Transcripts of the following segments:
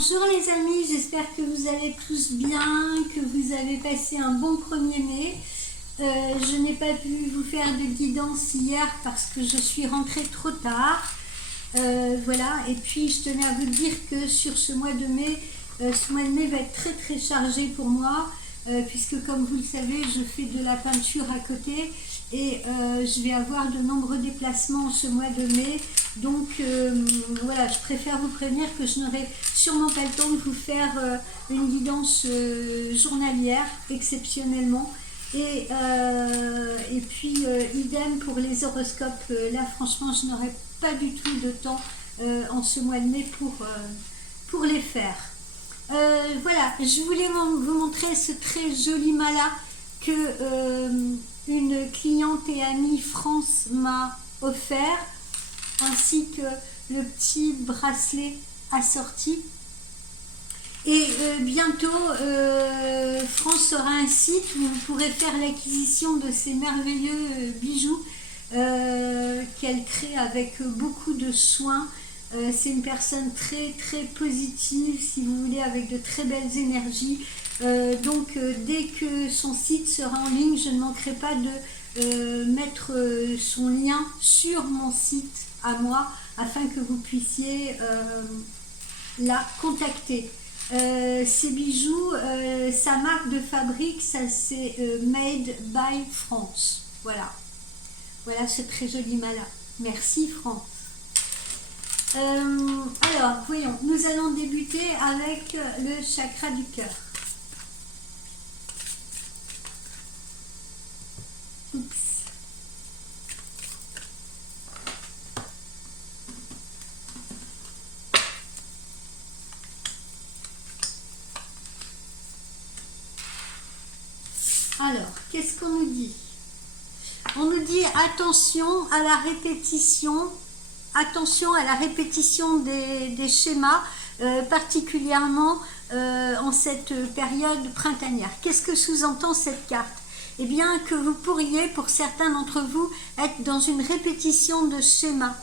Bonjour les amis, j'espère que vous allez tous bien, que vous avez passé un bon 1er mai. Je n'ai pas pu vous faire de guidance hier parce que je suis rentrée trop tard. Voilà, et puis je tenais à vous dire que sur ce mois de mai, va être très très chargé pour moi, puisque comme vous le savez, je fais de la peinture à côté et je vais avoir de nombreux déplacements ce mois de mai. Donc voilà, je préfère vous prévenir que je n'aurai sûrement pas le temps de vous faire une guidance journalière exceptionnellement. Et puis idem pour les horoscopes. Là franchement je n'aurai pas du tout de temps en ce mois de mai pour les faire. Voilà, je voulais vous montrer ce très joli mala que une cliente et amie France m'a offert, ainsi que le petit bracelet assorti. Et bientôt, France aura un site où vous pourrez faire l'acquisition de ces merveilleux bijoux qu'elle crée avec beaucoup de soin. C'est une personne très très positive, si vous voulez, avec de très belles énergies. Donc dès que son site sera en ligne, je ne manquerai pas de mettre son lien sur mon site à moi, afin que vous puissiez la contacter. Ces bijoux, sa marque de fabrique, ça c'est Made by France. Voilà, voilà ce très joli mala. Merci France. Alors voyons, nous allons débuter avec le chakra du cœur. Oups. Alors, qu'est-ce qu'on nous dit? On nous dit attention à la répétition des schémas, particulièrement en cette période printanière. Qu'est-ce que sous-entend cette carte? Eh bien, que vous pourriez, pour certains d'entre vous, être dans une répétition de schémas.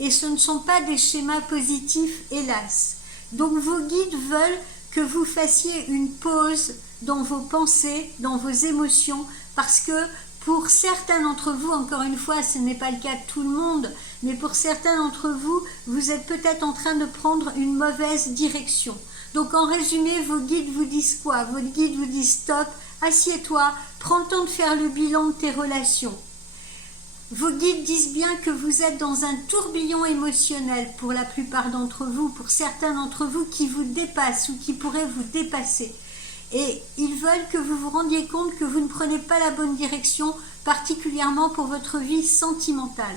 Et ce ne sont pas des schémas positifs, hélas. Donc, vos guides veulent que vous fassiez une pause dans vos pensées, dans vos émotions, parce que pour certains d'entre vous, encore une fois, ce n'est pas le cas de tout le monde, mais pour certains d'entre vous, vous êtes peut-être en train de prendre une mauvaise direction. Donc en résumé, vos guides vous disent quoi? Vos guides vous disent stop, assieds-toi, prends le temps de faire le bilan de tes relations. Vos guides disent bien que vous êtes dans un tourbillon émotionnel pour la plupart d'entre vous, pour certains d'entre vous qui vous dépassent ou qui pourraient vous dépasser. Et ils veulent que vous vous rendiez compte que vous ne prenez pas la bonne direction, particulièrement pour votre vie sentimentale.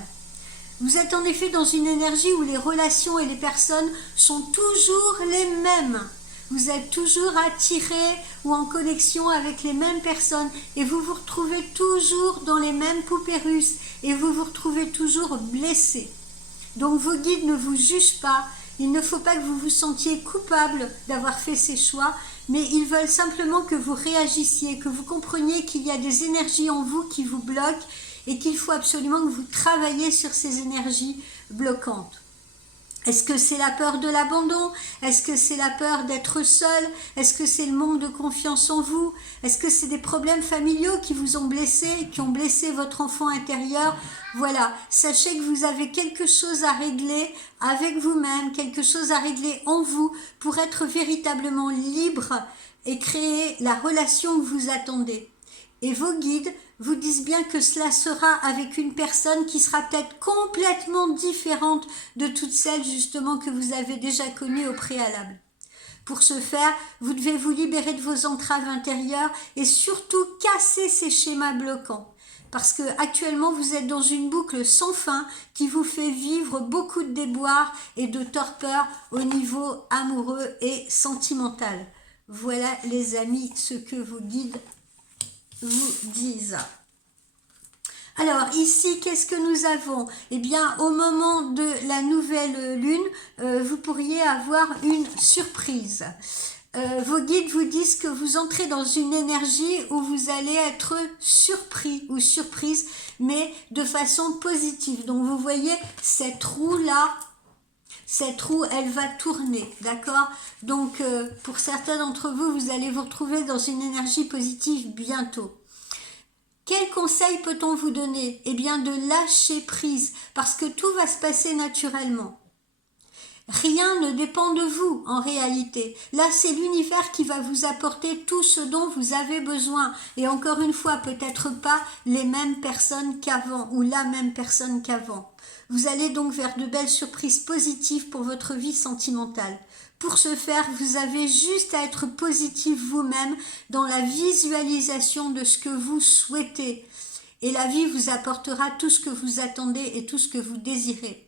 Vous êtes en effet dans une énergie où les relations et les personnes sont toujours les mêmes. Vous êtes toujours attiré ou en connexion avec les mêmes personnes et vous vous retrouvez toujours dans les mêmes poupées russes et vous vous retrouvez toujours blessé. Donc vos guides ne vous jugent pas. Il ne faut pas que vous vous sentiez coupable d'avoir fait ces choix, mais ils veulent simplement que vous réagissiez, que vous compreniez qu'il y a des énergies en vous qui vous bloquent et qu'il faut absolument que vous travailliez sur ces énergies bloquantes. Est-ce que c'est la peur de l'abandon? Est-ce que c'est la peur d'être seul? Est-ce que c'est le manque de confiance en vous? Est-ce que c'est des problèmes familiaux qui vous ont blessé, qui ont blessé votre enfant intérieur? Voilà, sachez que vous avez quelque chose à régler avec vous-même, quelque chose à régler en vous pour être véritablement libre et créer la relation que vous attendez. Et vos guides vous disent bien que cela sera avec une personne qui sera peut-être complètement différente de toutes celles justement que vous avez déjà connues au préalable. Pour ce faire, vous devez vous libérer de vos entraves intérieures et surtout casser ces schémas bloquants. Parce que actuellement vous êtes dans une boucle sans fin qui vous fait vivre beaucoup de déboires et de torpeur au niveau amoureux et sentimental. Voilà les amis ce que vos guides vous disent. Alors ici, qu'est-ce que nous avons? Eh bien, au moment de la nouvelle lune, vous pourriez avoir une surprise. Vos guides vous disent que vous entrez dans une énergie où vous allez être surpris ou surprise, mais de façon positive. Donc vous voyez cette roue-là Cette roue, elle va tourner, d'accord? Donc, pour certains d'entre vous, vous allez vous retrouver dans une énergie positive bientôt. Quel conseil peut-on vous donner? Eh bien, de lâcher prise, parce que tout va se passer naturellement. Rien ne dépend de vous en réalité. Là, c'est l'univers qui va vous apporter tout ce dont vous avez besoin. Et encore une fois, peut-être pas les mêmes personnes qu'avant ou la même personne qu'avant. Vous allez donc vers de belles surprises positives pour votre vie sentimentale. Pour ce faire, vous avez juste à être positif vous-même dans la visualisation de ce que vous souhaitez. Et la vie vous apportera tout ce que vous attendez et tout ce que vous désirez.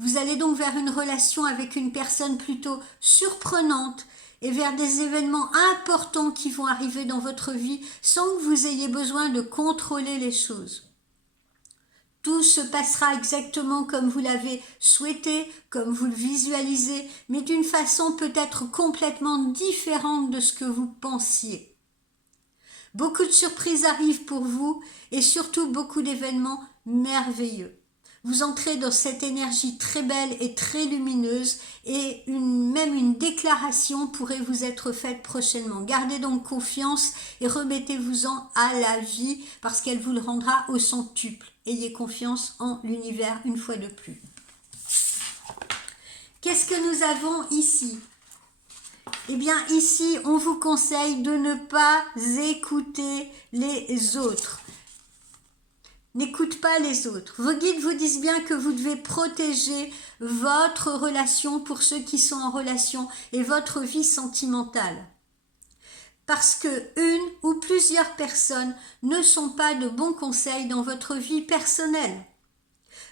Vous allez donc vers une relation avec une personne plutôt surprenante et vers des événements importants qui vont arriver dans votre vie sans que vous ayez besoin de contrôler les choses. Tout se passera exactement comme vous l'avez souhaité, comme vous le visualisez, mais d'une façon peut-être complètement différente de ce que vous pensiez. Beaucoup de surprises arrivent pour vous et surtout beaucoup d'événements merveilleux. Vous entrez dans cette énergie très belle et très lumineuse et même une déclaration pourrait vous être faite prochainement. Gardez donc confiance et remettez-vous-en à la vie parce qu'elle vous le rendra au centuple. Ayez confiance en l'univers une fois de plus. Qu'est-ce que nous avons ici? Eh bien ici, on vous conseille de ne pas écouter les autres. N'écoute pas les autres. Vos guides vous disent bien que vous devez protéger votre relation pour ceux qui sont en relation et votre vie sentimentale. Parce que une ou plusieurs personnes ne sont pas de bons conseils dans votre vie personnelle.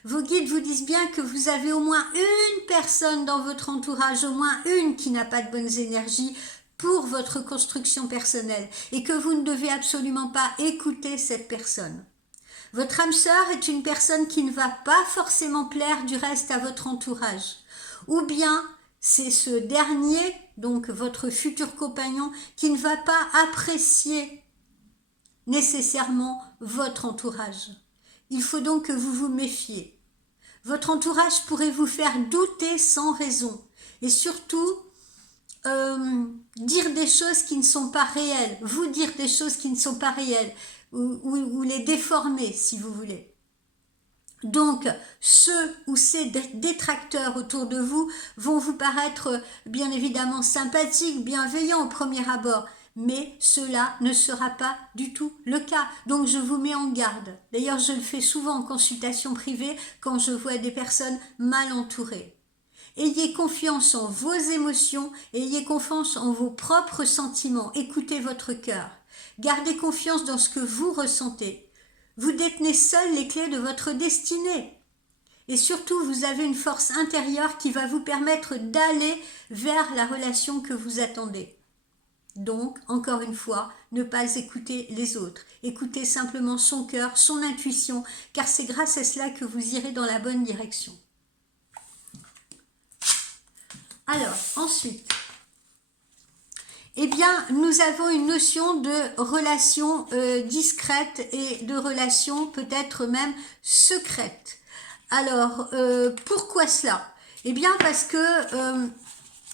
Vos guides vous disent bien que vous avez au moins une personne dans votre entourage, au moins une qui n'a pas de bonnes énergies pour votre construction personnelle et que vous ne devez absolument pas écouter cette personne. Votre âme sœur est une personne qui ne va pas forcément plaire du reste à votre entourage. Ou bien c'est ce dernier, donc votre futur compagnon, qui ne va pas apprécier nécessairement votre entourage. Il faut donc que vous vous méfiez. Votre entourage pourrait vous faire douter sans raison. Et surtout, dire des choses qui ne sont pas réelles. Vous dire des choses qui ne sont pas réelles. Ou les déformer si vous voulez. Donc ceux ou ces détracteurs autour de vous vont vous paraître bien évidemment sympathiques, bienveillants au premier abord, mais cela ne sera pas du tout le cas. Donc je vous mets en garde. D'ailleurs je le fais souvent en consultation privée quand je vois des personnes mal entourées. Ayez confiance en vos émotions, ayez confiance en vos propres sentiments, écoutez votre cœur. Gardez confiance dans ce que vous ressentez. Vous détenez seul les clés de votre destinée. Et surtout, vous avez une force intérieure qui va vous permettre d'aller vers la relation que vous attendez. Donc, encore une fois, ne pas écouter les autres. Écoutez simplement son cœur, son intuition, car c'est grâce à cela que vous irez dans la bonne direction. Alors, ensuite... Eh bien, nous avons une notion de relation discrète et de relation peut-être même secrète. Alors, pourquoi cela? Eh bien, parce que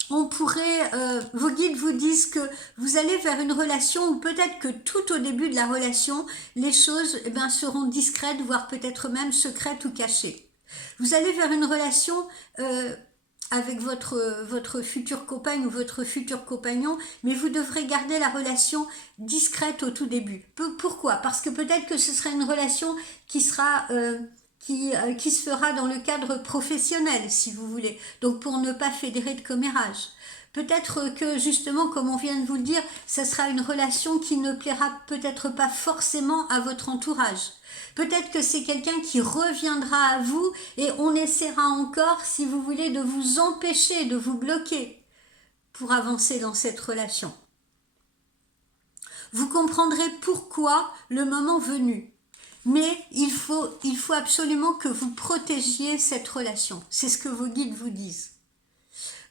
on pourrait, vos guides vous disent que vous allez vers une relation où peut-être que tout au début de la relation, les choses seront discrètes, voire peut-être même secrètes ou cachées. Vous allez vers une relation... avec votre future compagne ou votre futur compagnon, mais vous devrez garder la relation discrète au tout début. Pourquoi? Parce que peut-être que ce sera une relation qui sera qui se fera dans le cadre professionnel, si vous voulez. Donc pour ne pas fédérer de commérage. Peut-être que justement, comme on vient de vous le dire, ça sera une relation qui ne plaira peut-être pas forcément à votre entourage. Peut-être que c'est quelqu'un qui reviendra à vous et on essaiera encore, si vous voulez, de vous empêcher, de vous bloquer pour avancer dans cette relation. Vous comprendrez pourquoi le moment venu. Mais il faut absolument que vous protégiez cette relation. C'est ce que vos guides vous disent.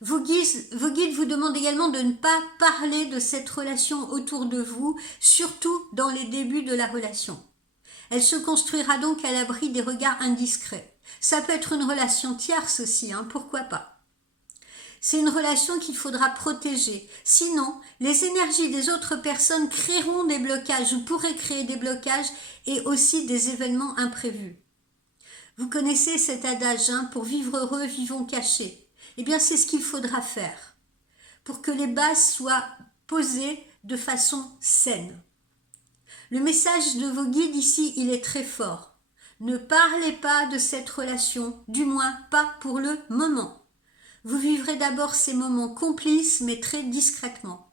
Vos guides vous demandent également de ne pas parler de cette relation autour de vous, surtout dans les débuts de la relation. Elle se construira donc à l'abri des regards indiscrets. Ça peut être une relation tierce aussi, pourquoi pas. C'est une relation qu'il faudra protéger. Sinon, les énergies des autres personnes créeront des blocages ou pourraient créer des blocages et aussi des événements imprévus. Vous connaissez cet adage, hein, pour vivre heureux, vivons cachés. Eh bien, c'est ce qu'il faudra faire pour que les bases soient posées de façon saine. Le message de vos guides ici, il est très fort. Ne parlez pas de cette relation, du moins pas pour le moment. Vous vivrez d'abord ces moments complices, mais très discrètement.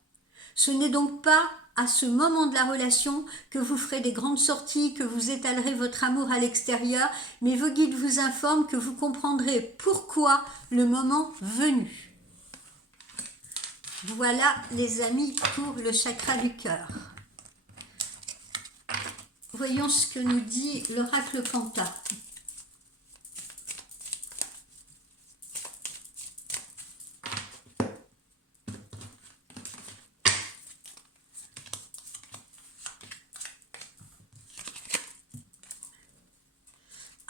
Ce n'est donc pas à ce moment de la relation que vous ferez des grandes sorties, que vous étalerez votre amour à l'extérieur, mais vos guides vous informent que vous comprendrez pourquoi le moment venu. Voilà les amis pour le chakra du cœur. Voyons ce que nous dit l'oracle Panta.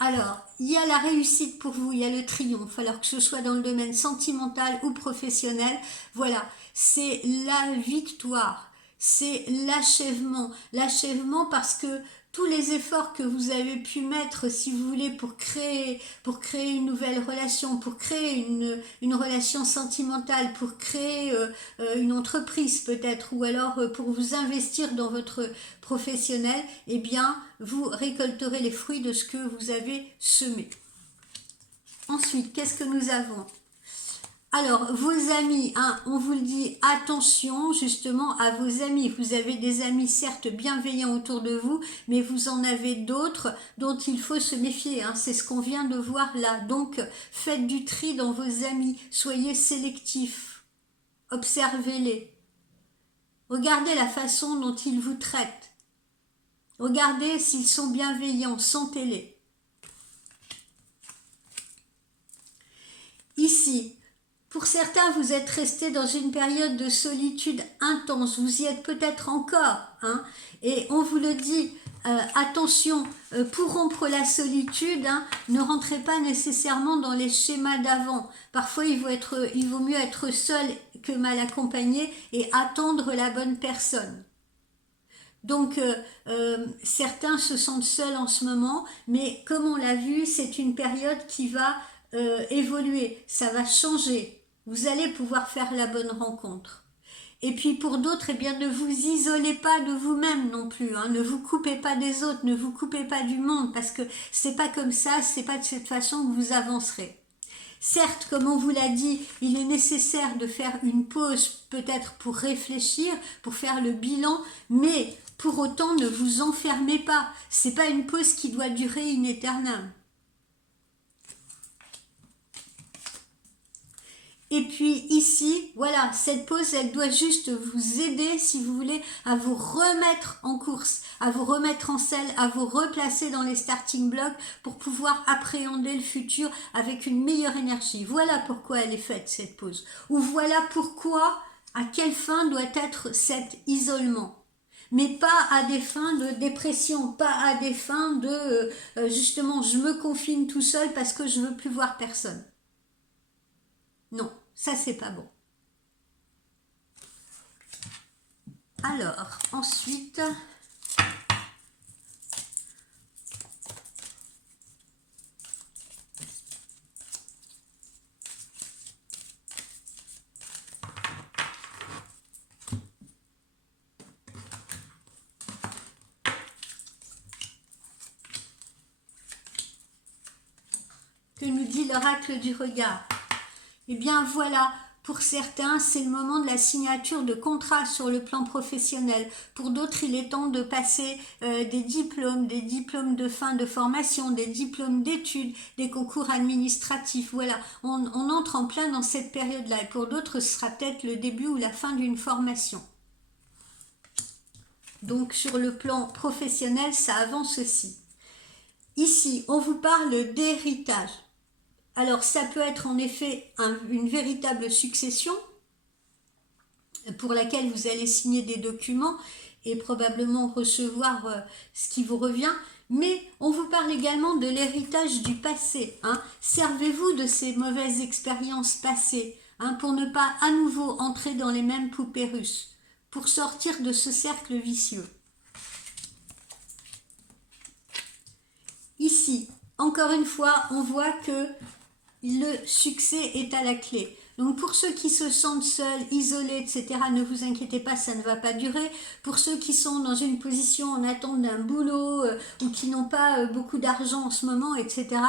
Alors, il y a la réussite pour vous, il y a le triomphe, alors que ce soit dans le domaine sentimental ou professionnel. Voilà, c'est la victoire, c'est l'achèvement. L'achèvement parce que tous les efforts que vous avez pu mettre, si vous voulez, pour créer une nouvelle relation, pour créer une relation sentimentale, pour créer une entreprise peut-être, ou alors pour vous investir dans votre professionnel, eh bien, vous récolterez les fruits de ce que vous avez semé. Ensuite, qu'est-ce que nous avons ? Alors, vos amis, hein, on vous le dit, attention justement à vos amis. Vous avez des amis certes bienveillants autour de vous, mais vous en avez d'autres dont il faut se méfier. Hein, c'est ce qu'on vient de voir là. Donc, faites du tri dans vos amis. Soyez sélectifs. Observez-les. Regardez la façon dont ils vous traitent. Regardez s'ils sont bienveillants. Sentez-les. Ici, pour certains, vous êtes restés dans une période de solitude intense. Vous y êtes peut-être encore. Hein, et on vous le dit, attention, pour rompre la solitude, hein, ne rentrez pas nécessairement dans les schémas d'avant. Parfois, il vaut mieux être seul que mal accompagné et attendre la bonne personne. Donc, certains se sentent seuls en ce moment, mais comme on l'a vu, c'est une période qui va évoluer, ça va changer. Vous allez pouvoir faire la bonne rencontre. Et puis pour d'autres, eh bien, ne vous isolez pas de vous-même non plus. Hein. Ne vous coupez pas des autres, ne vous coupez pas du monde, parce que c'est pas comme ça, c'est pas de cette façon que vous avancerez. Certes, comme on vous l'a dit, il est nécessaire de faire une pause, peut-être pour réfléchir, pour faire le bilan, mais pour autant, ne vous enfermez pas. C'est pas une pause qui doit durer une éternelle. Et puis ici, voilà, cette pause, elle doit juste vous aider, si vous voulez, à vous remettre en course, à vous remettre en selle, à vous replacer dans les starting blocks pour pouvoir appréhender le futur avec une meilleure énergie. Voilà pourquoi elle est faite, cette pause. Ou voilà pourquoi, à quelle fin doit être cet isolement. Mais pas à des fins de dépression, pas à des fins de, justement, je me confine tout seul parce que je veux plus voir personne. Non, ça c'est pas bon. Alors, ensuite, que nous dit l'oracle du regard? Eh bien voilà, pour certains, c'est le moment de la signature de contrats sur le plan professionnel. Pour d'autres, il est temps de passer des diplômes de fin de formation, des diplômes d'études, des concours administratifs. Voilà, on entre en plein dans cette période-là. Et pour d'autres, ce sera peut-être le début ou la fin d'une formation. Donc sur le plan professionnel, ça avance aussi. Ici, on vous parle d'héritage. Alors, ça peut être en effet une véritable succession pour laquelle vous allez signer des documents et probablement recevoir ce qui vous revient. Mais on vous parle également de l'héritage du passé. Hein. Servez-vous de ces mauvaises expériences passées. hein, pour ne pas à nouveau entrer dans les mêmes poupées russes, pour sortir de ce cercle vicieux. Ici, encore une fois, on voit que le succès est à la clé. Donc pour ceux qui se sentent seuls, isolés, etc., ne vous inquiétez pas, ça ne va pas durer. Pour ceux qui sont dans une position en attente d'un boulot ou qui n'ont pas beaucoup d'argent en ce moment, etc.,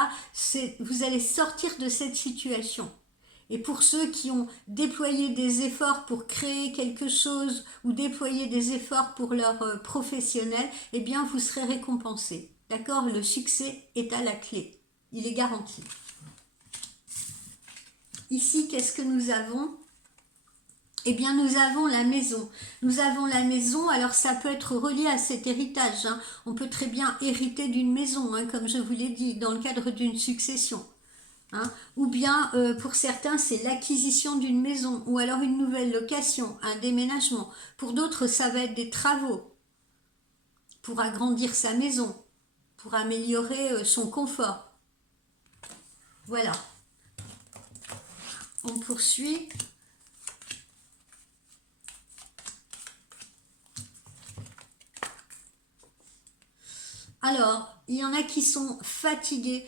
vous allez sortir de cette situation. Et pour ceux qui ont déployé des efforts pour créer quelque chose ou déployé des efforts pour leur professionnel, eh bien vous serez récompensés. D'accord? Le succès est à la clé. Il est garanti. Ici, qu'est-ce que nous avons? Eh bien, nous avons la maison. Nous avons la maison, alors ça peut être relié à cet héritage. Hein. On peut très bien hériter d'une maison, hein, comme je vous l'ai dit, dans le cadre d'une succession. Hein. Ou bien, pour certains, c'est l'acquisition d'une maison, ou alors une nouvelle location, un déménagement. Pour d'autres, ça va être des travaux pour agrandir sa maison, pour améliorer son confort. Voilà. On poursuit. Alors, il y en a qui sont fatigués,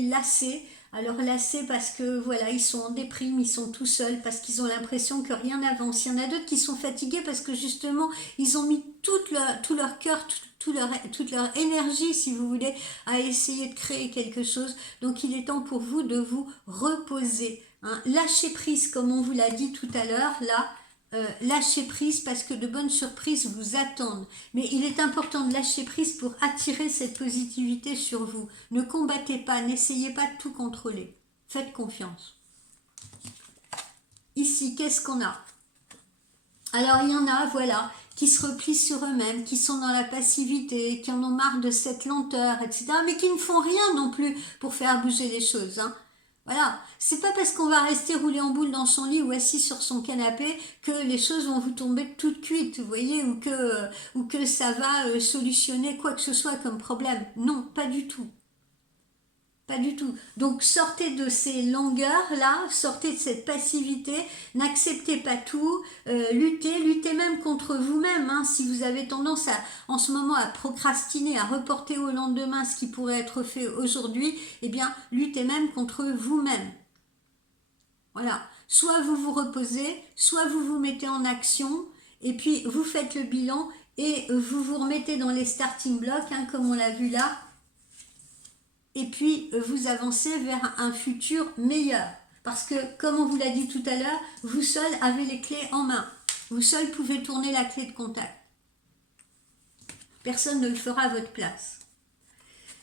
lassés. Alors lassés parce que voilà, ils sont en déprime, ils sont tout seuls parce qu'ils ont l'impression que rien n'avance. Il y en a d'autres qui sont fatigués parce que justement, ils ont mis tout leur cœur, toute leur énergie, si vous voulez, à essayer de créer quelque chose. Donc il est temps pour vous de vous reposer. Hein. Lâcher prise, comme on vous l'a dit tout à l'heure, là. Lâcher prise parce que de bonnes surprises vous attendent. Mais il est important de lâcher prise pour attirer cette positivité sur vous. Ne combattez pas, n'essayez pas de tout contrôler. Faites confiance. Ici, qu'est-ce qu'on a? Alors, il y en a, voilà, qui se replient sur eux-mêmes, qui sont dans la passivité, qui en ont marre de cette lenteur, etc. Mais qui ne font rien non plus pour faire bouger les choses, hein. Voilà, c'est pas parce qu'on va rester roulé en boule dans son lit ou assis sur son canapé que les choses vont vous tomber toutes cuites, vous voyez, ou que ça va solutionner quoi que ce soit comme problème. Non, pas du tout. Pas du tout. Donc sortez de ces longueurs-là, sortez de cette passivité, n'acceptez pas tout, luttez même contre vous-même. Hein, si vous avez tendance en ce moment à procrastiner, à reporter au lendemain ce qui pourrait être fait aujourd'hui, eh bien luttez même contre vous-même. Voilà. Soit vous vous reposez, soit vous vous mettez en action, et puis vous faites le bilan et vous vous remettez dans les starting blocks, hein, comme on l'a vu là. Et puis vous avancez vers un futur meilleur. Parce que, comme on vous l'a dit tout à l'heure, vous seul avez les clés en main. Vous seul pouvez tourner la clé de contact. Personne ne le fera à votre place.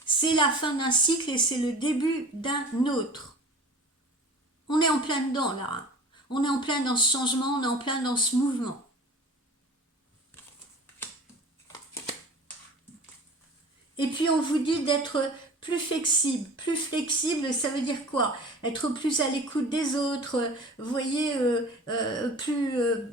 C'est la fin d'un cycle et c'est le début d'un autre. On est en plein dedans là. Hein. On est en plein dans ce changement, on est en plein dans ce mouvement. Et puis on vous dit d'être plus flexible, ça veut dire quoi? Être plus à l'écoute des autres, vous voyez,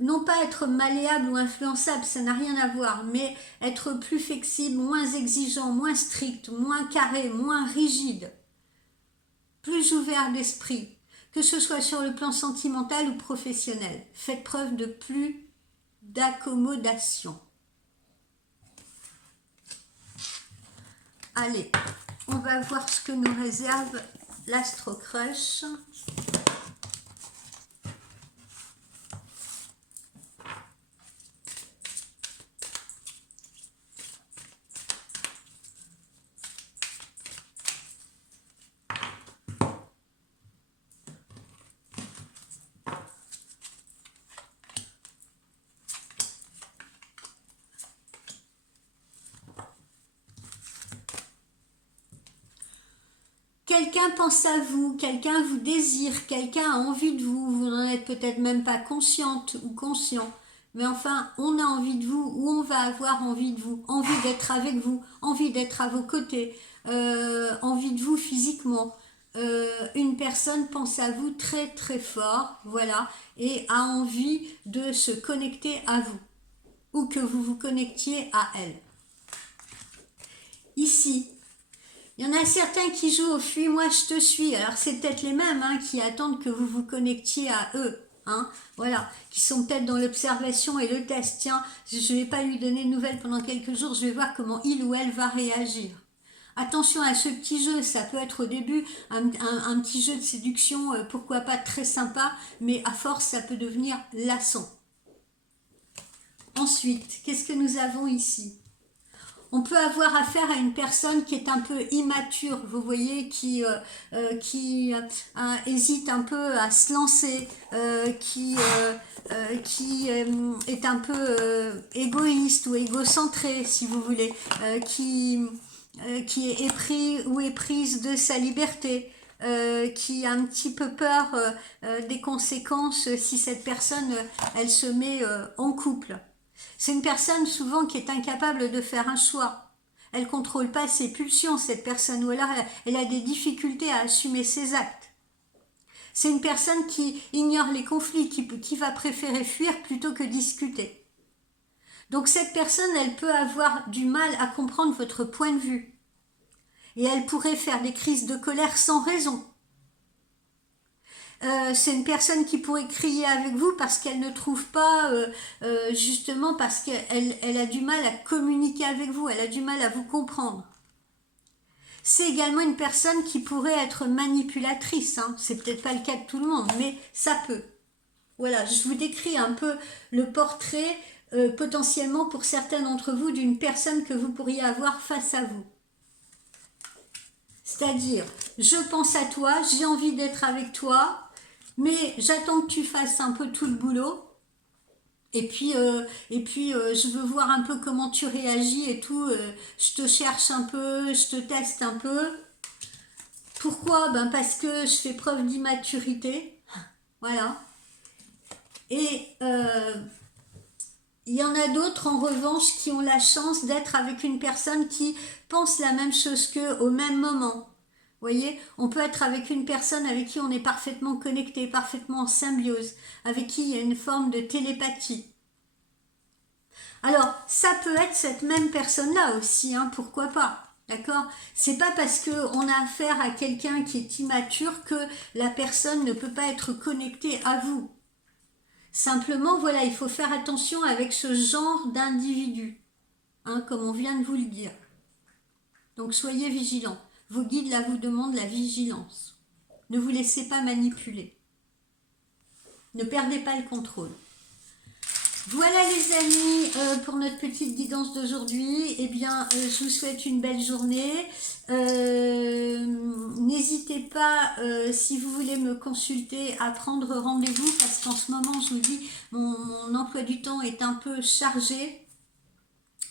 non pas être malléable ou influençable, ça n'a rien à voir, mais être plus flexible, moins exigeant, moins strict, moins carré, moins rigide, plus ouvert d'esprit, que ce soit sur le plan sentimental ou professionnel. Faites preuve de plus d'accommodation. Allez, on va voir ce que nous réserve l'Astro Crush. Quelqu'un pense à vous, quelqu'un vous désire, quelqu'un a envie de vous, vous n'en êtes peut-être même pas consciente ou conscient, mais enfin, on a envie de vous ou on va avoir envie de vous, envie d'être avec vous, envie d'être à vos côtés, envie de vous physiquement. Une personne pense à vous très très fort, voilà, et a envie de se connecter à vous, ou que vous vous connectiez à elle. Ici, Il y en a certains qui jouent au fuis-moi, je te suis. Alors c'est peut-être les mêmes hein, qui attendent que vous vous connectiez à eux. Hein, voilà, qui sont peut-être dans l'observation et le test. Tiens, je ne vais pas lui donner de nouvelles pendant quelques jours, je vais voir comment il ou elle va réagir. Attention à ce petit jeu, ça peut être au début un petit jeu de séduction, pourquoi pas très sympa, mais à force ça peut devenir lassant. Ensuite, qu'est-ce que nous avons ici? On peut avoir affaire à une personne qui est un peu immature, vous voyez, qui hésite un peu à se lancer, qui est un peu égoïste ou égocentré, si vous voulez, qui est épris ou éprise de sa liberté, qui a un petit peu peur des conséquences si cette personne, elle se met en couple. C'est une personne souvent qui est incapable de faire un choix. Elle ne contrôle pas ses pulsions, cette personne, ou alors elle a des difficultés à assumer ses actes. C'est une personne qui ignore les conflits, qui va préférer fuir plutôt que discuter. Donc cette personne, elle peut avoir du mal à comprendre votre point de vue. Et elle pourrait faire des crises de colère sans raison. C'est une personne qui pourrait crier avec vous parce qu'elle ne trouve pas, justement parce qu'elle a du mal à communiquer avec vous, elle a du mal à vous comprendre. C'est également une personne qui pourrait être manipulatrice, hein. C'est peut-être pas le cas de tout le monde, mais ça peut. Voilà, je vous décris un peu le portrait potentiellement pour certains d'entre vous d'une personne que vous pourriez avoir face à vous. C'est-à-dire, je pense à toi, j'ai envie d'être avec toi, mais j'attends que tu fasses un peu tout le boulot. Et puis, je veux voir un peu comment tu réagis et tout. Je te cherche un peu, je te teste un peu. Pourquoi? Ben parce que je fais preuve d'immaturité. Voilà. Et il y en a d'autres en revanche qui ont la chance d'être avec une personne qui pense la même chose qu'eux au même moment. Vous voyez, on peut être avec une personne avec qui on est parfaitement connecté, parfaitement en symbiose, avec qui il y a une forme de télépathie. Alors, ça peut être cette même personne-là aussi, hein, pourquoi pas, d'accord? C'est pas parce qu'on a affaire à quelqu'un qui est immature que la personne ne peut pas être connectée à vous. Simplement, voilà, il faut faire attention avec ce genre d'individu, hein, comme on vient de vous le dire. Donc, soyez vigilants. Vos guides, là, vous demandent la vigilance. Ne vous laissez pas manipuler. Ne perdez pas le contrôle. Voilà les amis, pour notre petite guidance d'aujourd'hui. Eh bien, je vous souhaite une belle journée. N'hésitez pas, si vous voulez me consulter, à prendre rendez-vous parce qu'en ce moment, je vous dis, mon emploi du temps est un peu chargé.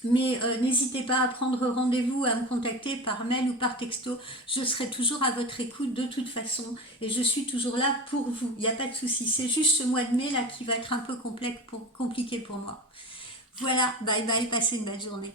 Mais n'hésitez pas à prendre rendez-vous, à me contacter par mail ou par texto. Je serai toujours à votre écoute de toute façon. Et je suis toujours là pour vous. Il n'y a pas de souci. C'est juste ce mois de mai là qui va être un peu compliqué pour moi. Voilà, bye bye, passez une belle journée.